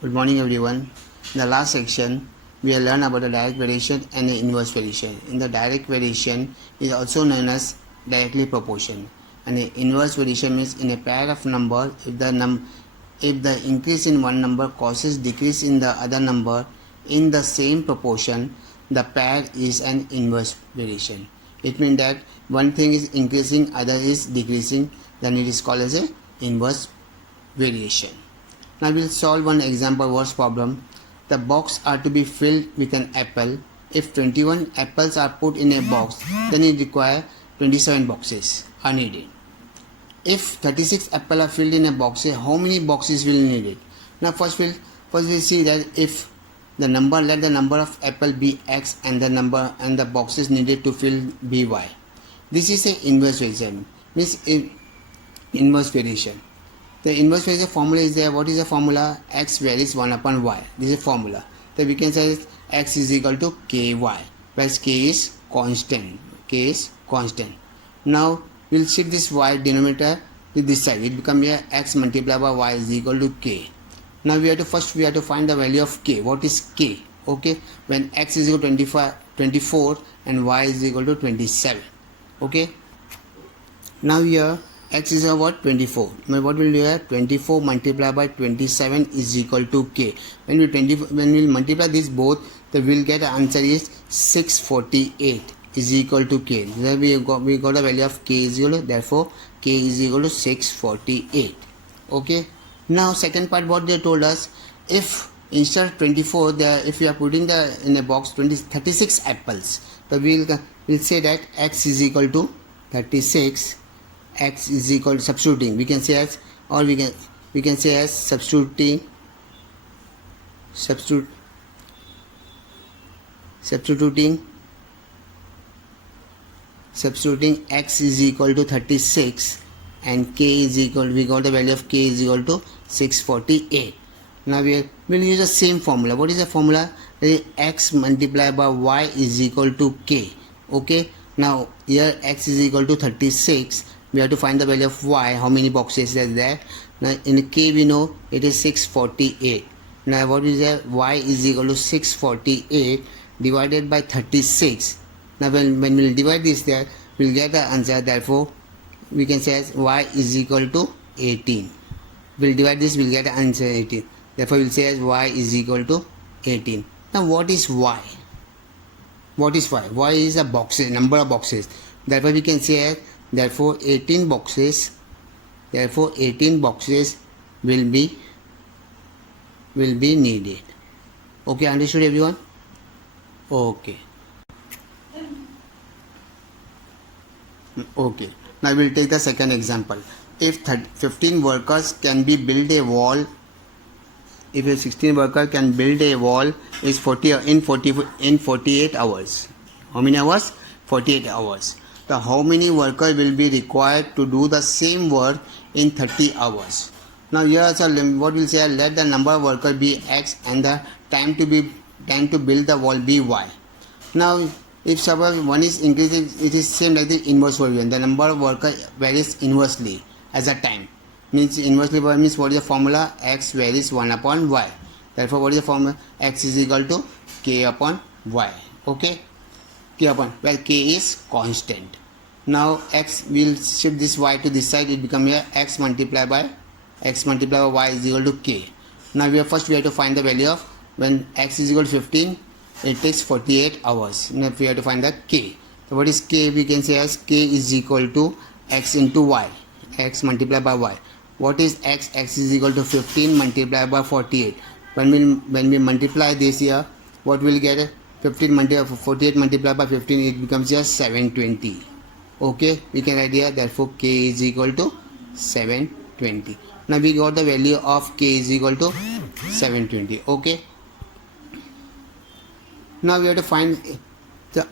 Good morning everyone. In the last section, we have learned about the direct variation and the inverse variation. In the direct variation is also known as directly proportion, and the inverse variation means in a pair of numbers, if the increase in one number causes decrease in the other number in the same proportion, the pair is an inverse variation. It means that one thing is increasing, other is decreasing, then it is called as a inverse variation. Now we will solve one example verse problem. The box are to be filled with an apple. If 21 apples are put in a box, then it requires 27 boxes are needed. If 36 apples are filled in a box, how many boxes will needed? Now first we'll see that if the number, let the number of apple be x and the number and the boxes needed to fill be y. This is a inverse variation, means inverse variation. The inverse variation formula is there. What is the formula? X varies 1 upon y. This is a formula. So we can say x is equal to ky, whereas k is constant. K is constant. Now we'll shift this y denominator to this side. It becomes here x multiplied by y is equal to k. Now we have to find the value of k. What is k? Okay, when x is equal to 24 and y is equal to 27. Okay. Now here x is what? 24. Now what will do here? 24 multiplied by 27 is equal to k. When we multiply this both, then we'll get the answer is 648 is equal to k. Then we got a value of k is equal to, therefore k is equal to 648. Okay. Now second part, what they told us, if instead of 24, if we are putting in a box 36 apples, so we'll say that x is equal to 36. X is equal to substituting. We can say as, or we can say as substituting x is equal to 36 and k is equal, we got the value of k is equal to 648. Now we'll use the same formula. What is the formula? X multiplied by y is equal to k. Okay. Now here x is equal to 36. We have to find the value of y, how many boxes are there. Now in k we know it is 648. Now what is that? Y is equal to 648 divided by 36. Now when we'll divide this there, we'll get the answer. Therefore we can say as y is equal to 18. We'll divide this, we'll get the answer 18. Therefore we'll say as y is equal to 18. Now what is y? What is y? Y is a boxes, number of boxes. Therefore we can say as, therefore 18 boxes will be needed. Okay, understood everyone? Okay. Okay. Now we'll take the second example. If 15 workers can build a wall, if a 16 worker can build a wall is 48 hours. How many hours? 48 hours. So how many workers will be required to do the same work in 30 hours? Now here also what we'll say, let the number of workers be x and the time to build the wall be y. Now if suppose one is increasing, it is same like the inverse variation. The number of workers varies inversely as a time. Means inversely means what is the formula? X varies 1 upon y. Therefore what is the formula? X is equal to k upon y. Okay. K upon, well k is constant. Now x, will shift this y to this side, it become here x multiplied by y is equal to k. Now we have to find the value of, when x is equal to 15, it takes 48 hours. Now we have to find the k. So what is k? We can say as k is equal to x into y, x multiplied by y. What is x? X is equal to 15 multiplied by 48. When we multiply this here, what will get? 48 multiplied by 15, it becomes just 720. Okay, we can write here, therefore k is equal to 720. Now we got the value of k is equal to 720. Okay. Now we have to find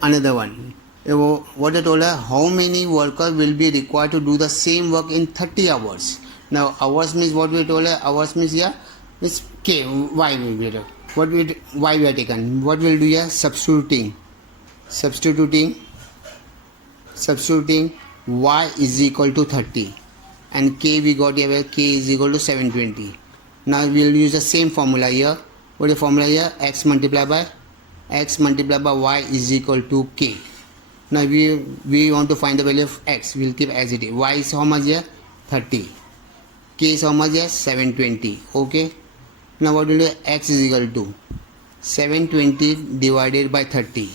another one. What I told her, how many workers will be required to do the same work in 30 hours. Now hours means what we told her, hours means here is k, y will be there. Y we have taken. What we'll do here? Substituting y is equal to 30 and k we got here, k is equal to 720. Now we will use the same formula here. What is the formula here? X multiplied by y is equal to k. Now we want to find the value of x. We will keep as it is. Y is how much here? 30. K is how much here? 720. Okay. Now what will do? X is equal to 720 divided by 30.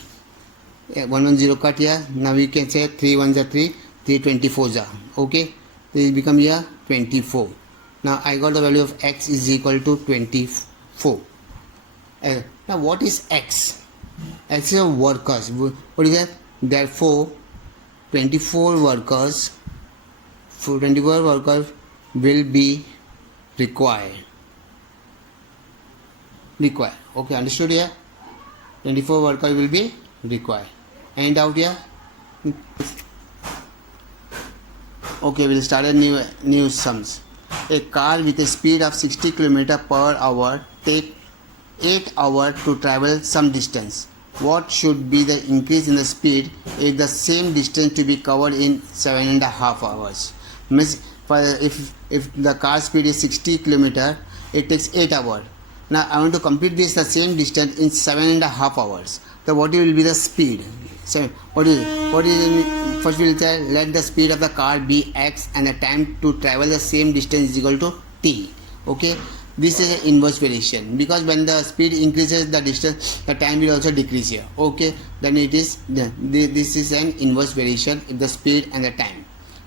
110 cut here. Now we can say 3 1s are 3, 3 24s are. Okay. This become here 24. Now I got the value of x is equal to 24. Now what is x? X is a workers. What is that? Therefore 24 workers will be required. Okay, understood here? 24 workers will be required. Any doubt here? Okay, we'll start a new sums. A car with a speed of 60 km per hour take 8 hours to travel some distance. What should be the increase in the speed if the same distance to be covered in 7.5 hours? Means if the car speed is 60 km, it takes 8 hours. Now I want to complete the same distance in 7.5 hours. So what will be the speed? So what is it? First we will say let the speed of the car be x and the time to travel the same distance is equal to t. Okay. This is an inverse variation because when the speed increases the distance, the time will also decrease here. Okay. Then it is this is an inverse variation if the speed and the time.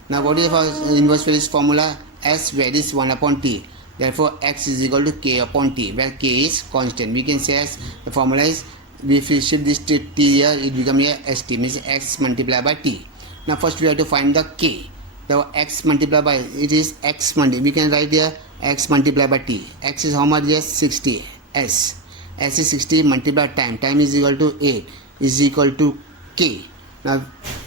Now what is our inverse variation formula? S varies 1 upon t. Therefore x is equal to k upon t, where k is constant. We can say as the formula is, if we shift this to t here, it becomes here st, means x multiplied by t. Now first we have to find the k. The x multiplied by, it is x multiplied, we can write here x multiplied by t. X is how much? Yes, 60. S is 60 multiplied time is equal to 8 is equal to k. Now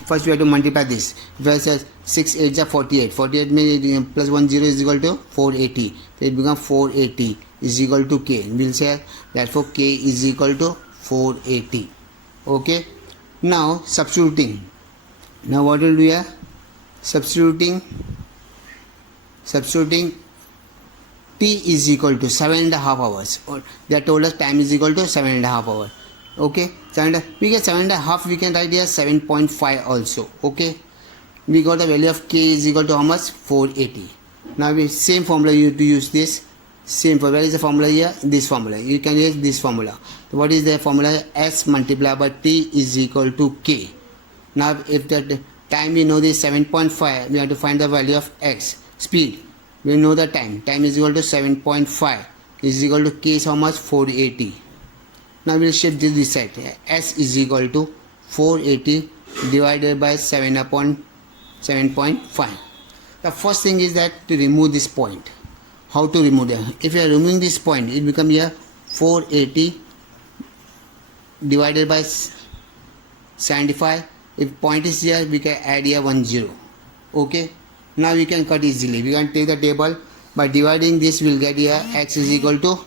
first we have to multiply this. Versus 6 8 is 48. 48 means plus 1 0 is equal to 480. So it becomes 480 is equal to k. We will say therefore k is equal to 480. Okay. Now substituting. Now what will we have? Substituting t is equal to 7.5 hours. Or they told us time is equal to 7.5 hours. Okay, we get 7.5, we can write here 7.5 also. Okay, we got the value of k is equal to how much? 480. Now we same formula you have to use this same formula. Where is the formula here? This formula. You can use this formula. So what is the formula? S multiplied by t is equal to k. Now if the time we know this 7.5, we have to find the value of x. Speed, we know the time is equal to 7.5 is equal to k is how much? 480. Now we will shift this side. S is equal to 480 divided by 7 upon 7.5. The first thing is that to remove this point. How to remove them? If you are removing this point, it becomes here 480 divided by 75. If point is here, we can add here 10. Okay. Now we can cut easily. We can take the table. By dividing this, we will get here x is equal to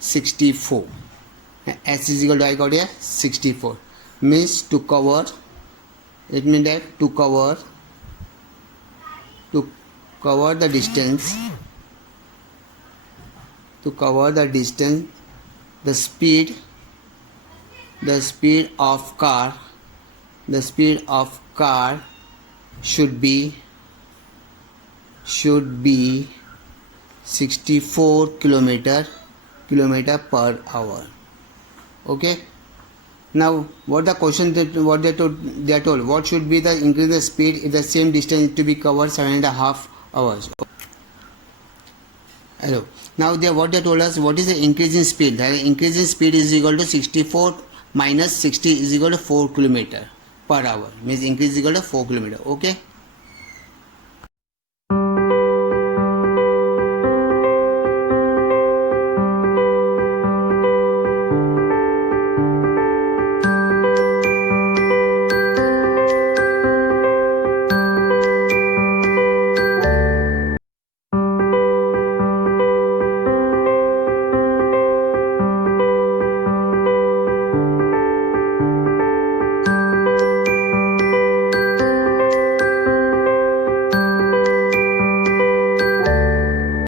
64. S is equal to, I got here 64. Means to cover, it means that to cover the distance, the speed of car should be 64 kilometer per hour. Okay. Now what the question what they are told, what should be the increase in the speed if the same distance to be covered 7.5 hours. Hello. Now what they told us, what is the increase in speed? The increase in speed is equal to 64 minus 60 is equal to 4 km per hour. Means increase is equal to 4 km. Okay.